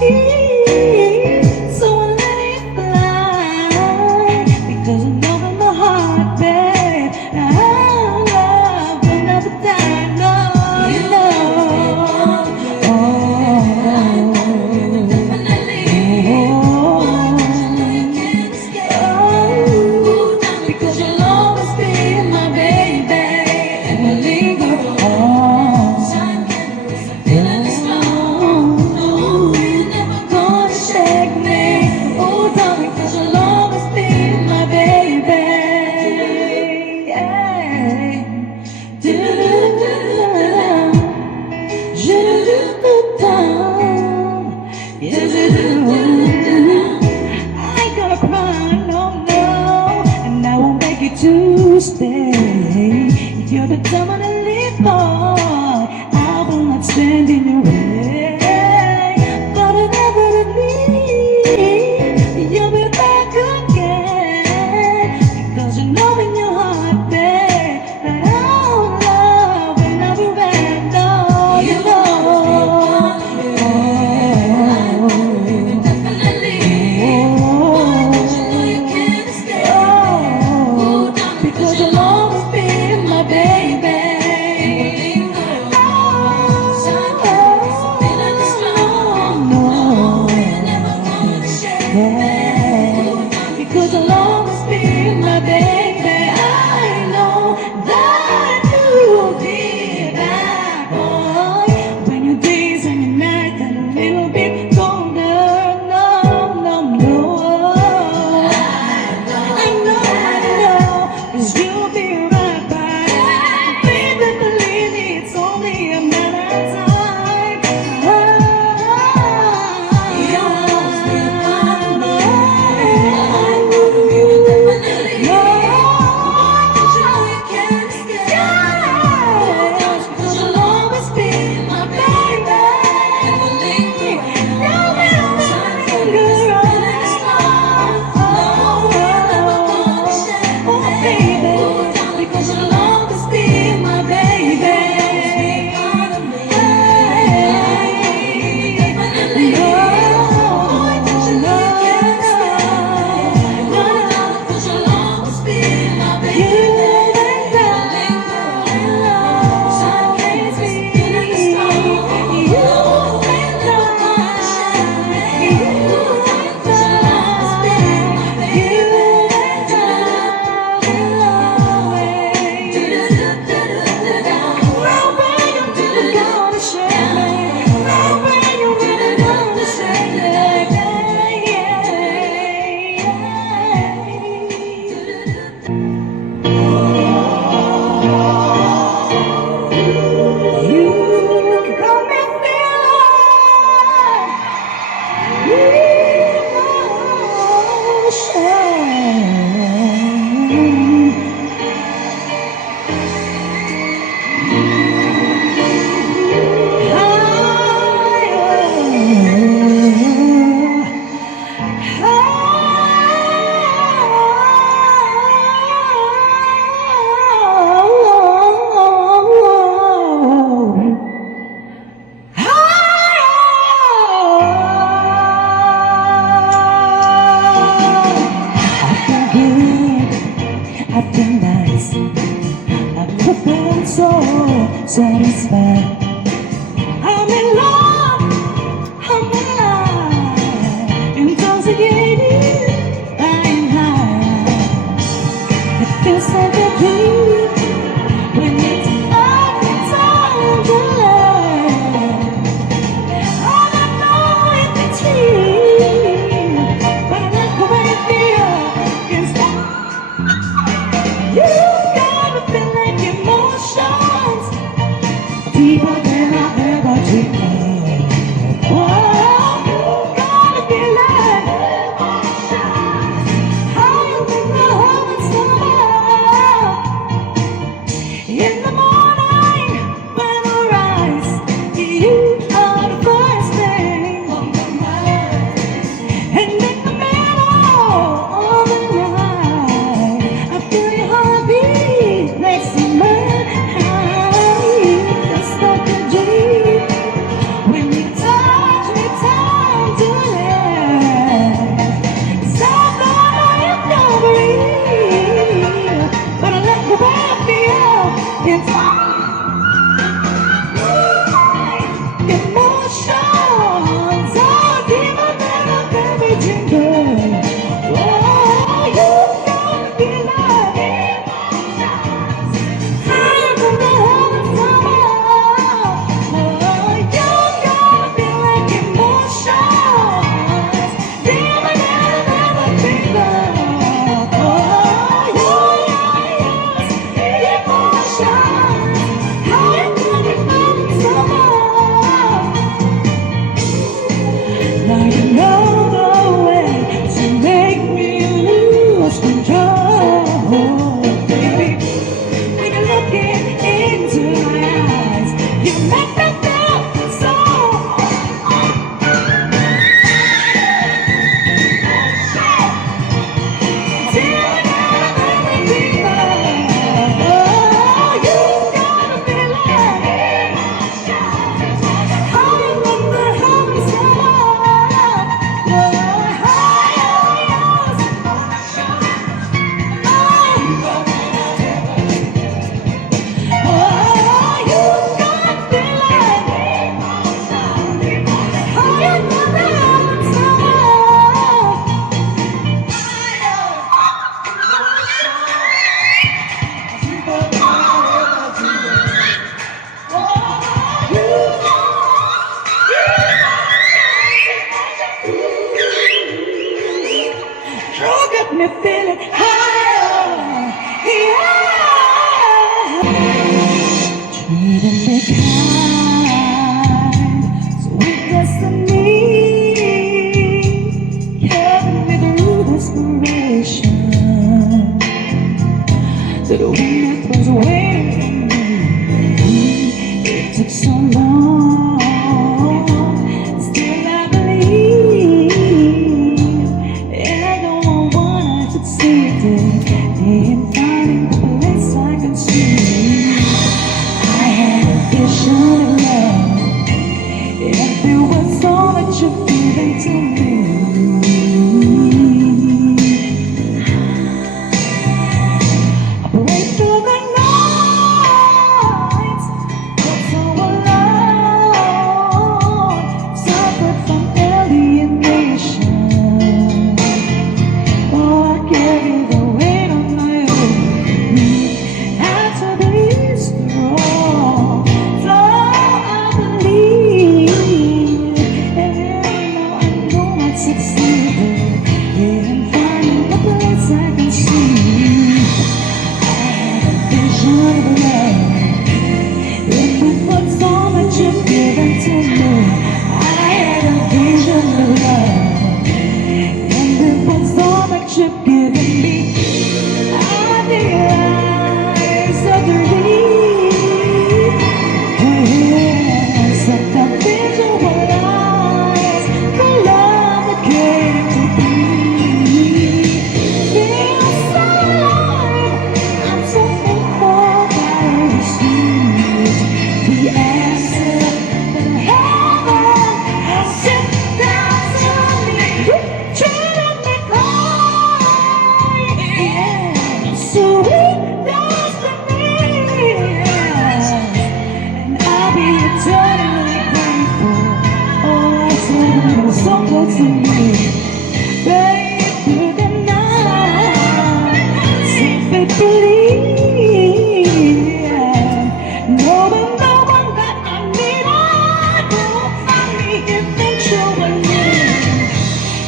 So I let it fly because I know in my heart, babe, I love another time. No, you know. Because you'll always be my baby and will linger on. Feeling strong, no, you're never gonna shake me. Oh, darling, 'cause you'll always be my baby. Yeah. Do-do-do-do-do. Do-do-do-do-do. Yes, do-do-do-do-do. I ain't gonna cry, no, no, and I won't beg you to stay. If you're determinedly boy, I will not stand in your way. But inevitably, you'll be back again because you know in your heart, babe, that our love will never end. No, you know. Because you'll always be my baby. Because you'll always be my baby. I know that you'll be that boy when your days and your nights are a little bit colder. No, no, no. I know, 'cause you'll be right back. Baby, believe me, it's only a matter of time. You'll always be part of me. I know you definitely. Because you know you can't escape. Yes, 'cause you'll always be my baby. And we'll linger around. Linger around. Oh, baby, because you'll always be my baby. I've been nice, I've been so satisfied. I'm in love, I'm alive, intoxicated, flying high. It feels like a dream when it's not the time to learn. All I know is it's real, but I like the way it feels. You got me feeling emotions deeper. me feeling higher. Yeah. Treating me kind, so with destiny, carrying me through desperation. To the wind that was waiting for me, it took so long. Still I believe, and though I wanted to succeed in finding the place I can see, I had a vision of love, and there was all that you've given to me. I break through the night, felt so alone, suffered from alienation. Oh, I carry the weight on my own. Had to be strong, so I believe, and now I know I'd succeed in finding the place I can see. I had a vision of love, and with what's all that you've given to me, I had a vision of love, and with what's all that you've given me, I realize the dream. Yes, that the visualize the love that came to be. Feels so alive, I'm so thankful that I received the answer that heaven has sent down to me. Treated me kind, yeah, so sweet destiny, and I'll be eternally grateful. Oh, it's so close to me, babe, through the night, faithfully, knowing no one that I need, I will find me eventually.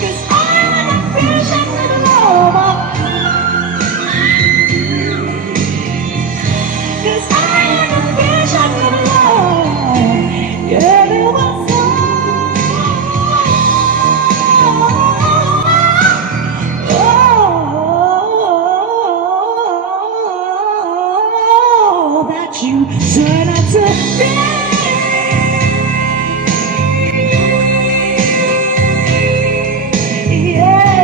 'Cause I am a vision of love. 'Cause I am a vision of love. Yeah, there was all that you turn out to be. Yes.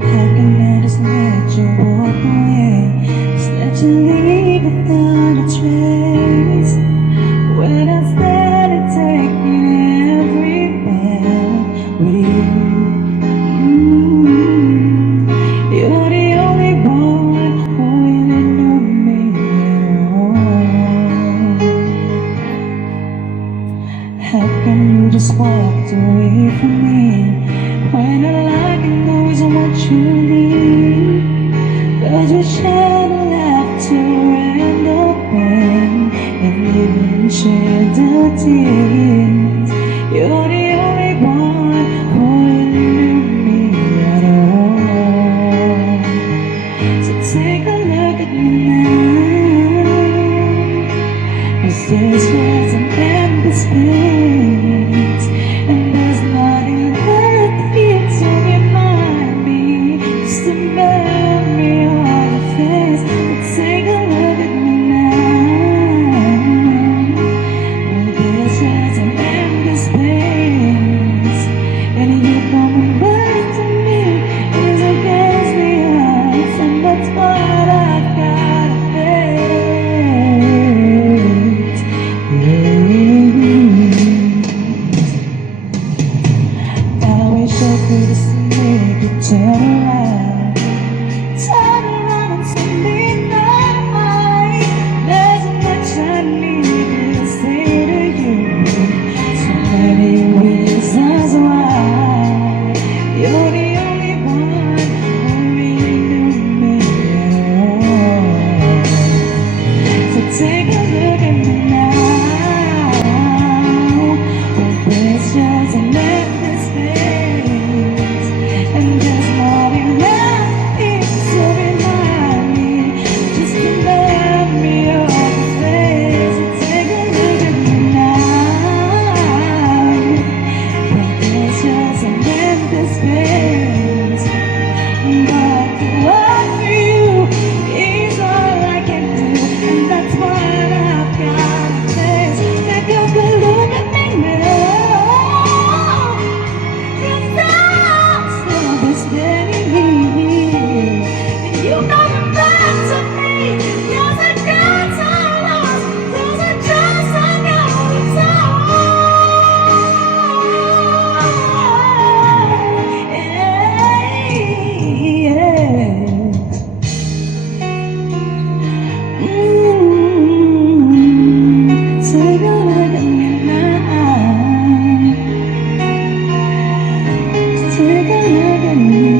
How can I just let you walk away? Just let you leave without a trace. When I stand and take me everywhere with you. You're the only one who really knew me at all. How can you just walk away from me when all I can know is what you need? 'Cause we share the laughter and the pain, and even share the tears. You're the only one who really knew me at all. So take a look at me now, 'cause this was an empty space, and there's nothing left here to remind me, just a memory of your face. But take a look at me now, this was an Take a look at me.